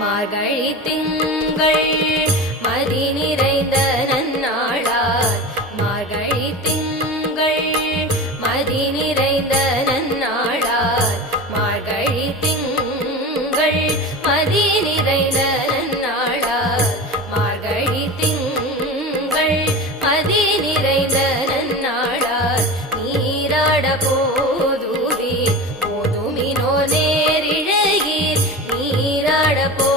மார்கழி திங்கள் மதி நிறைந்த நன்னாளார் மார்கழி திங்கள் மதி நிறைந்த நன்னாளார் மார்கழி திங்கள் மதி நிறைந்த நன்னாளார் மார்கழி திங்கள் மதி நிறைந்த நன்னாளார் நீராட போதுவீர் போதுமினோ நேரிழையீர் நீராட போ